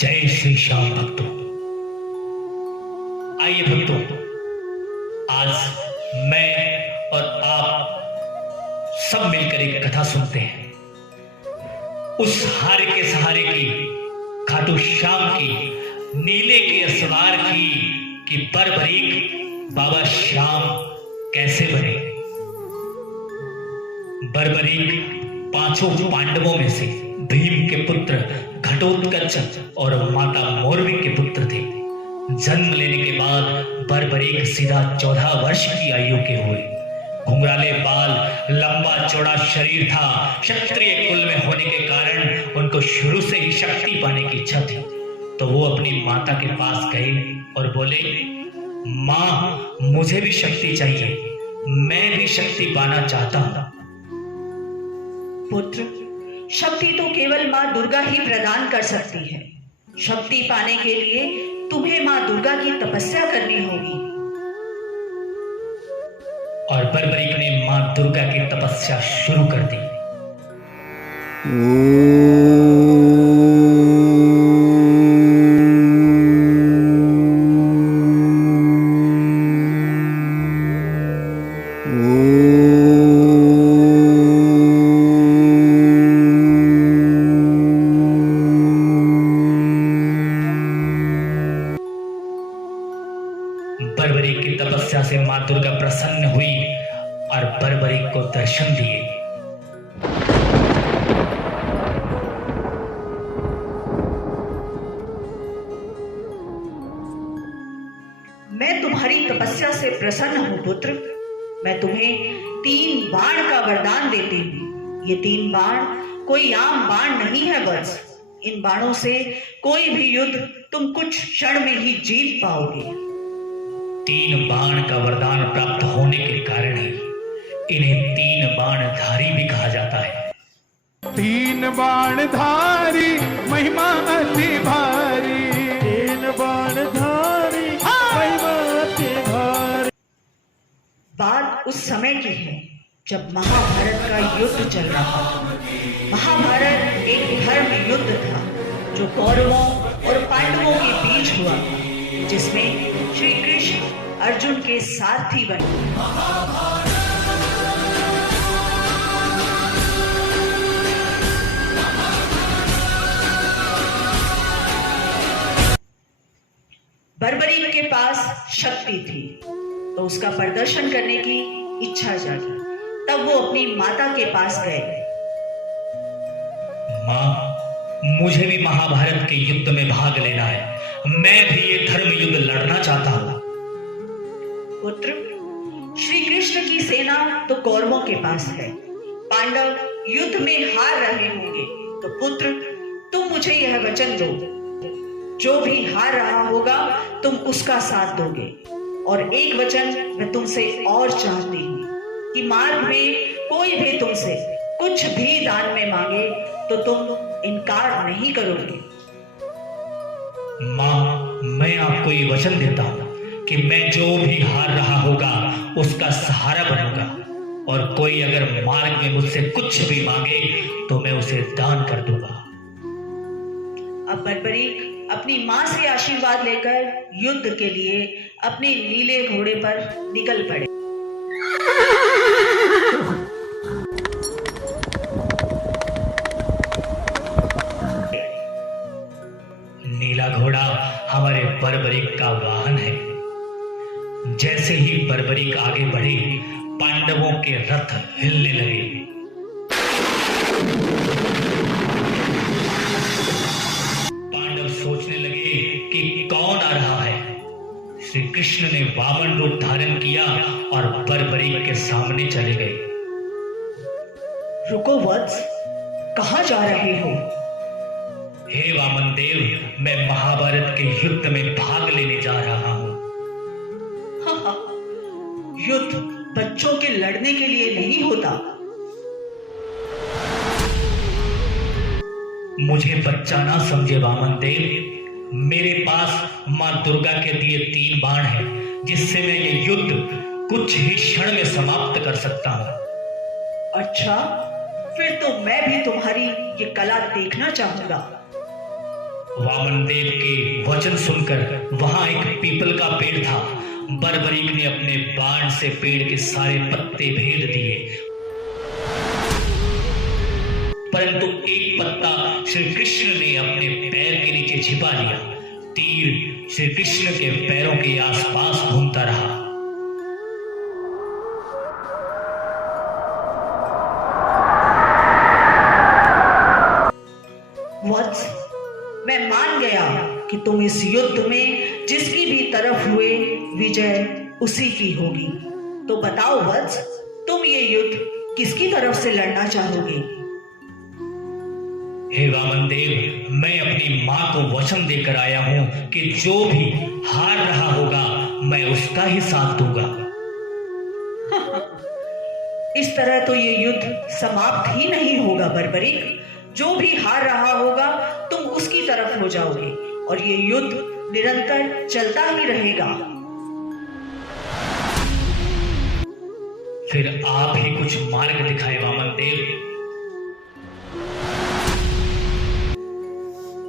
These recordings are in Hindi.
जय श्री श्याम भक्तों। आइए भक्तों, आज मैं और आप सब मिलकर एक कथा सुनते हैं। उस हारे के सहारे की, खाटू श्याम की, नीले के असवार की कि बरबरीक बाबा श्याम कैसे बने। बरबरीक पांचों पांडवों में से भीम के पुत्र घटोत्कच और माता मौरवी के पुत्र थे। जन्म लेने के बाद बरबरीक सीधा 14 वर्ष की आयु के हुए। घुंघराले बाल, लंबा चौड़ा शरीर था। क्षत्रिय कुल में होने के कारण उनको शुरू से ही शक्ति पाने की इच्छा थी। तो वो अपनी माता के पास गए और बोले, माँ, मुझे भी शक्ति चाहिए, मैं भी शक्ति पाना चाहता हूँ। पुत्र, शक्ति तो केवल माँ दुर्गा ही प्रदान कर सकती है। शक्ति पाने के लिए तुम्हें माँ दुर्गा की तपस्या करनी होगी। और बरबरीक ने माँ दुर्गा की तपस्या शुरू कर दी। बरबरीक की तपस्या से मां दुर्गा प्रसन्न हुई और बरबरीक को दर्शन दिए। मैं तुम्हारी तपस्या से प्रसन्न हूँ पुत्र। मैं तुम्हें 3 बाण का वरदान देती हूँ। ये 3 बाण कोई आम बाण नहीं है वत्स। इन बाणों से कोई भी युद्ध तुम कुछ क्षण में ही जीत पाओगे। 3 बाण का वरदान प्राप्त होने के कारण ही इन्हें 3 बाणधारी भी कहा जाता है। 3 बाणधारी महिमा अति भारी, 3 बाणधारी महिमा अति भारी। बात उस समय की है जब महाभारत का युद्ध चल रहा था। महाभारत एक धर्म युद्ध था जो कौरवों और पांडवों के बीच हुआ, जिसमें श्री कृष्ण अर्जुन के सारथी बने। बरबरीक के पास शक्ति थी तो उसका प्रदर्शन करने की इच्छा जागी। तब वो अपनी माता के पास गए। माँ, मुझे भी महाभारत के युद्ध में भाग लेना है। मैं भी ये धर्म युद्ध लड़ना चाहता हूँ। पुत्र, श्री कृष्ण की सेना तो कौरवों के पास है। पांडव युद्ध में हार रहे होंगे। तो पुत्र, तुम मुझे यह वचन दो, जो भी हार रहा होगा तुम उसका साथ दोगे। और एक वचन मैं तुमसे और चाहती हूँ कि मार्ग में कोई भी तुमसे कुछ भी दान में मांगे तो तुम इनकार नहीं करोगे। माँ, मैं आपको ये वचन देता हूँ कि मैं जो भी हार रहा होगा उसका सहारा बनूंगा। और कोई अगर मार्ग में मुझसे कुछ भी मांगे तो मैं उसे दान कर दूंगा। अब बरबरीक अपनी मां से आशीर्वाद लेकर युद्ध के लिए अपने नीले घोड़े पर निकल पड़े। नीला घोड़ा हमारे बरबरीक का वाहन है। जैसे ही बरबरीक आगे बढ़े, पांडवों के रथ हिलने लगे। पांडव सोचने लगे कि कौन आ रहा है। श्री कृष्ण ने वामन रूप धारण किया और बरबरीक के सामने चले गए। रुको वत्स, कहाँ जा रहे हो? हे वामन देव, मैं महाभारत के युद्ध में भाग लेने जा रहा हूं। युद्ध बच्चों के लड़ने के लिए नहीं होता। मुझे बच्चा ना समझे वामन देव। मेरे पास मां दुर्गा के दिए 3 बाण हैं, जिससे मैं ये युद्ध कुछ ही क्षण में समाप्त कर सकता हूं। अच्छा, फिर तो मैं भी तुम्हारी ये कला देखना चाहूंगा। वामन देव के वचन सुनकर वहां एक पीपल का पेड़ था। बर्बरीक ने अपने बाण से पेड़ के सारे पत्ते भेद दिए, परंतु एक पत्ता श्री कृष्ण ने अपने पैर के नीचे छिपा लिया। तीर श्री कृष्ण के पैरों के आसपास घूमता रहा। वत्स, मैं मान गया कि तुम इस युद्ध में जिसकी भी तरफ हुए विजय उसी की होगी। तो बताओ वत्स, तुम ये युद्ध किसकी तरफ से लड़ना चाहोगे? हे वामन देव, मैं अपनी मां को वचन देकर आया हूं कि जो भी हार रहा होगा मैं उसका ही साथ दूंगा। इस तरह तो ये युद्ध समाप्त ही नहीं होगा बर्बरीक। जो भी हार रहा होगा तुम उसकी तरफ हो जाओगे और ये युद्ध निरंतर चलता ही रहेगा। फिर आप ही कुछ मार्ग दिखाए वामन देव।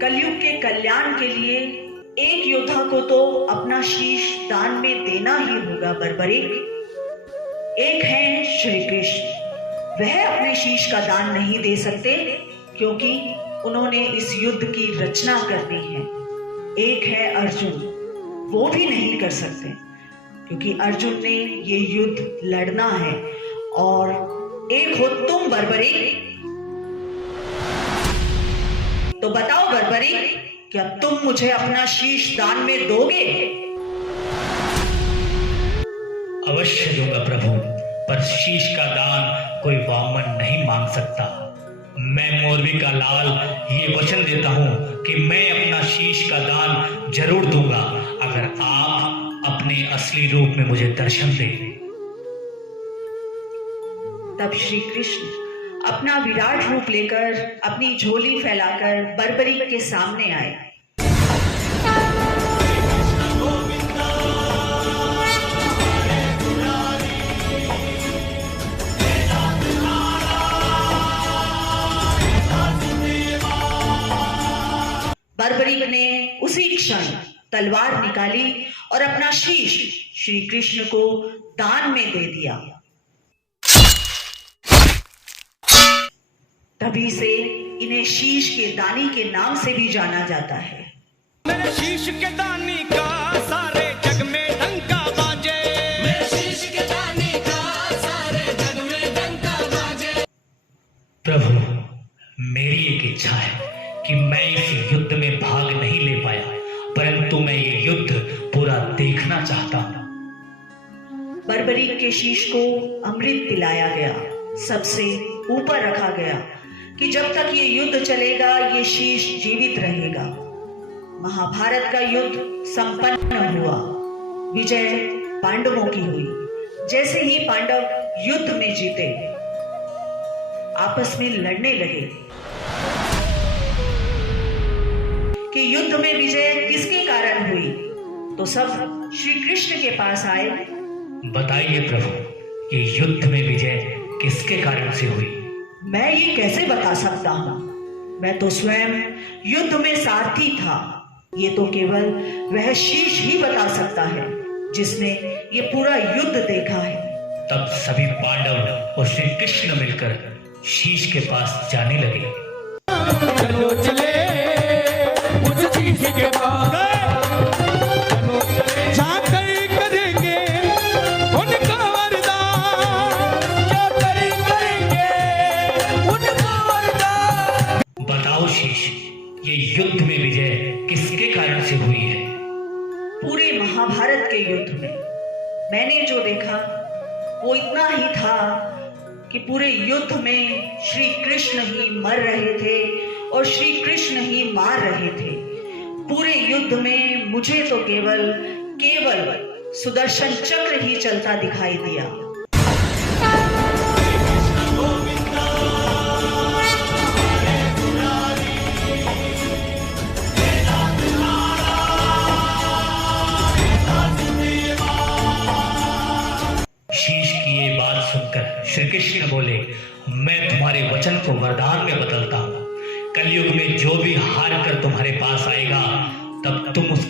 कलयुग के कल्याण के लिए एक योद्धा को तो अपना शीश दान में देना ही होगा बर्बरीक। एक है श्री कृष्ण, वह अपने शीश का दान नहीं दे सकते क्योंकि उन्होंने इस युद्ध की रचना करनी है। एक है अर्जुन, वो भी नहीं कर सकते क्योंकि अर्जुन ने ये युद्ध लड़ना है। और एक हो तुम बर्बरीक। तो बताओ बर्बरीक, क्या तुम मुझे अपना शीश दान में दोगे? अवश्य दूंगा प्रभु, पर शीश का दान कोई वामन नहीं मांग सकता। मैं मोरवी का लाल ये वचन देता हूं कि मैं अपना शीश का दान जरूर दूंगा अगर आप अपने असली रूप में मुझे दर्शन दें। तब श्री कृष्ण अपना विराट रूप लेकर अपनी झोली फैलाकर बर्बरीक के सामने आए। बर्बरीक ने उसी क्षण तलवार निकाली और अपना शीश श्री कृष्ण को दान में दे दिया। तभी से इन्हें शीश के दानी के नाम से भी जाना जाता है। मेरे शीश के दानी का सारे जग में डंका बाजे। मेरे शीश के दानी का सारे जग में डंका बाजे। प्रभु, मेरी एक इच्छा है कि मैं इस युद्ध में भाग नहीं ले पाया, परंतु मैं ये युद्ध पूरा देखना चाहता हूं। बर्बरीक के शीश को अमृत पिलाया गया, सबसे ऊपर रखा गया कि जब तक ये युद्ध चलेगा ये शीश जीवित रहेगा। महाभारत का युद्ध संपन्न हुआ। विजय पांडवों की हुई। जैसे ही पांडव युद्ध में जीते, आपस में लड़ने लगे कि युद्ध में विजय किसके कारण हुई। तो सब श्री कृष्ण के पास आए। बताइए प्रभु, ये युद्ध में विजय किसके कारण से हुई? मैं ये कैसे बता सकता हूँ? मैं तो स्वयं युद्ध में सारथी था। ये तो केवल वह शीश ही बता सकता है जिसने ये पूरा युद्ध देखा है। तब सभी पांडव और श्री कृष्ण मिलकर शीश के पास जाने लगे। चलो चले उस शीश के पास, चलो चले जाकर करेंगे उनका वरदान, जाकर करेंगे उनका वरदान। बताओ शीश, ये युद्ध में विजय किसके कारण से हुई है? पूरे महाभारत के युद्ध में मैंने जो देखा वो इतना ही था कि पूरे युद्ध में श्री कृष्ण ही मर रहे थे और श्री कृष्ण ही मार रहे थे। पूरे युद्ध में मुझे तो केवल सुदर्शन चक्र ही चलता दिखाई दिया। शीश की ये बात सुनकर श्री कृष्ण बोले, मैं तुम्हारे वचन को वरदान में बदलता हूँ। कलयुग में जो भी हार कर तुम्हारे पास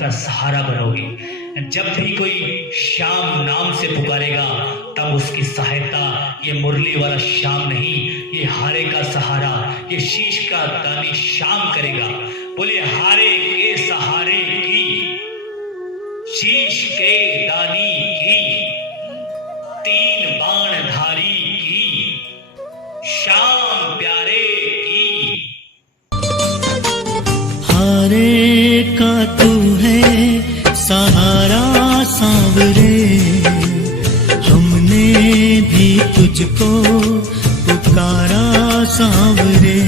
उसका सहारा बनोगे। जब भी कोई श्याम नाम से पुकारेगा तब उसकी सहायता ये मुरली वाला श्याम नहीं, ये हारे का सहारा, ये शीश का दानी श्याम करेगा। बोले हारे के सहारे की, शीश के दानी की, 3 बाण धारी की, श्याम प्यारे की। हारे का तू है सहारा सांवरे, हमने भी तुझको पुकारा सांवरे।